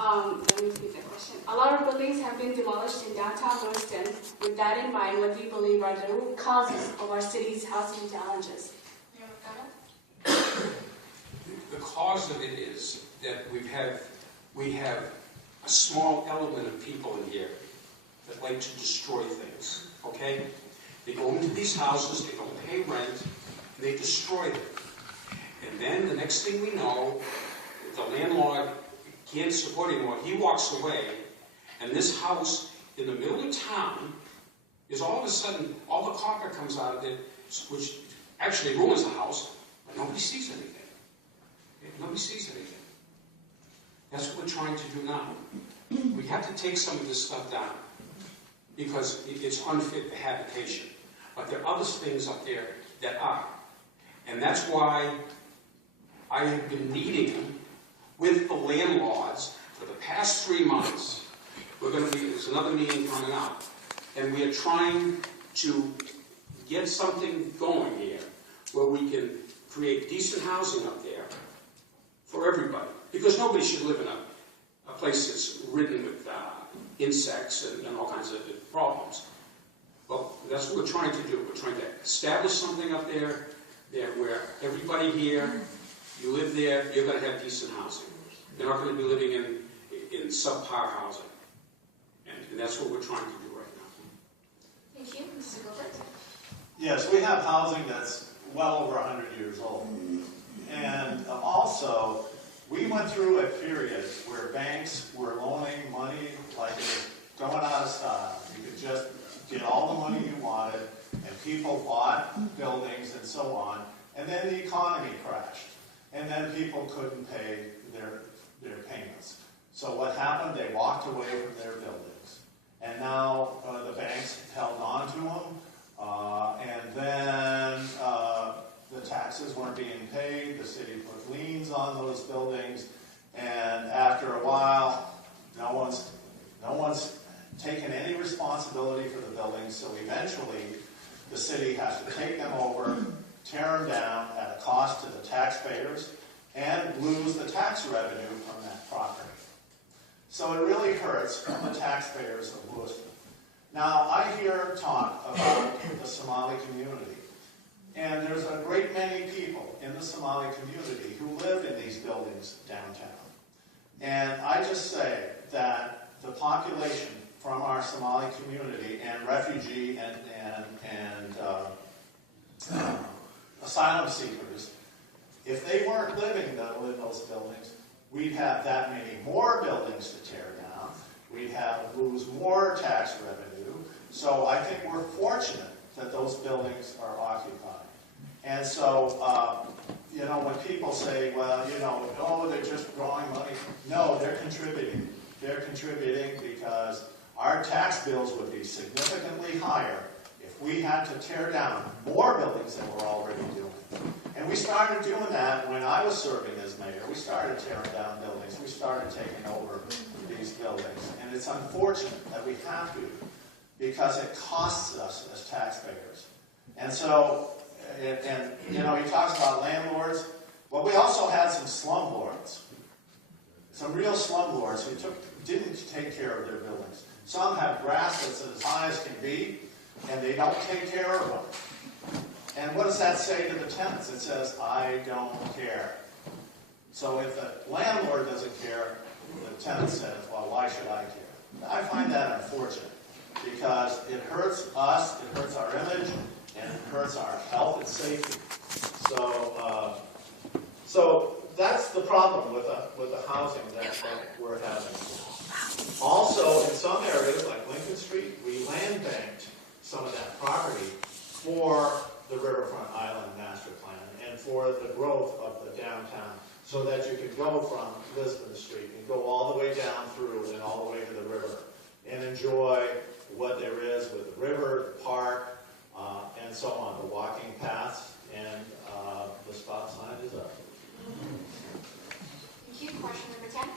Let me repeat the question. A lot of buildings have been demolished in downtown Lewiston. With that in mind, what do you believe are the root causes of our city's housing challenges? Mayor MacDonald? The cause of it is that we have a small element of people in here that like to destroy things, okay? They go into these houses, they don't pay rent, and they destroy them. And then the next thing we know, the landlord can't support anymore. He walks away, and this house in the middle of town is all of a sudden, all the copper comes out of it, which actually ruins the house, but nobody sees anything. Nobody sees anything. That's what we're trying to do now. We have to take some of this stuff down because it's unfit for habitation. But there are other things up there that are. And that's why I have been meeting with the landlords for the past 3 months. There's another meeting coming up. And we are trying to get something going here where we can create decent housing up there for everybody. Because nobody should live in a place that's ridden with insects and all kinds of problems. Well, that's what we're trying to do. We're trying to establish something up there where everybody here, you live there, you're going to have decent housing. You're not going to be living in subpar housing. And that's what we're trying to do right now. Thank you. Mr. Gilbert? Yes, we have housing that's well over 100 years old. And also, we went through a period where banks were loaning money like it was going out of style. You could just get all the money you wanted, and people bought buildings and so on, and then the economy crashed. And then people couldn't pay their payments. So what happened? They walked away from their buildings. And now the banks held on to them, and then the taxes weren't being paid, the city put liens on those buildings, and after a while, no one's taken any responsibility for the buildings, so eventually the city has to take them over, tear them down at a cost to the taxpayers, and lose the tax revenue from that property. So it really hurts the taxpayers of Lewiston. Now, I hear talk about the Somali community. And there's a great many people in the Somali community who live in these buildings downtown. And I just say that the population from our Somali community and refugee and asylum seekers, if they weren't living in those buildings, we'd have that many more buildings to tear down. We'd lose more tax revenue. So I think we're fortunate that those buildings are occupied. And so, when people say, well, oh, they're just drawing money. No, they're contributing. They're contributing because our tax bills would be significantly higher if we had to tear down more buildings than we're already doing. And we started doing that when I was serving as mayor. We started tearing down buildings. We started taking over these buildings. And it's unfortunate that we have to because it costs us as taxpayers. And so, he talks about landlords. Well, we also had some slumlords. Some real slumlords who didn't take care of their buildings. Some have grass that's as high as can be, and they don't take care of them. And what does that say to the tenants? It says, I don't care. So if the landlord doesn't care, the tenant says, well, why should I care? I find that unfortunate because it hurts us, it hurts our image, and it hurts our health and safety. So that's the problem with the housing that we're having. Also, in some areas, like Lincoln Street, we land banked some of that property for the Riverfront Island Master Plan and for the growth of the downtown so that you could go from Lisbon Street and go all the way down through and all the way to the river and enjoy what there is with the river, the park, and so on, the walking paths, and the stop sign is up. Thank you. Question number 10.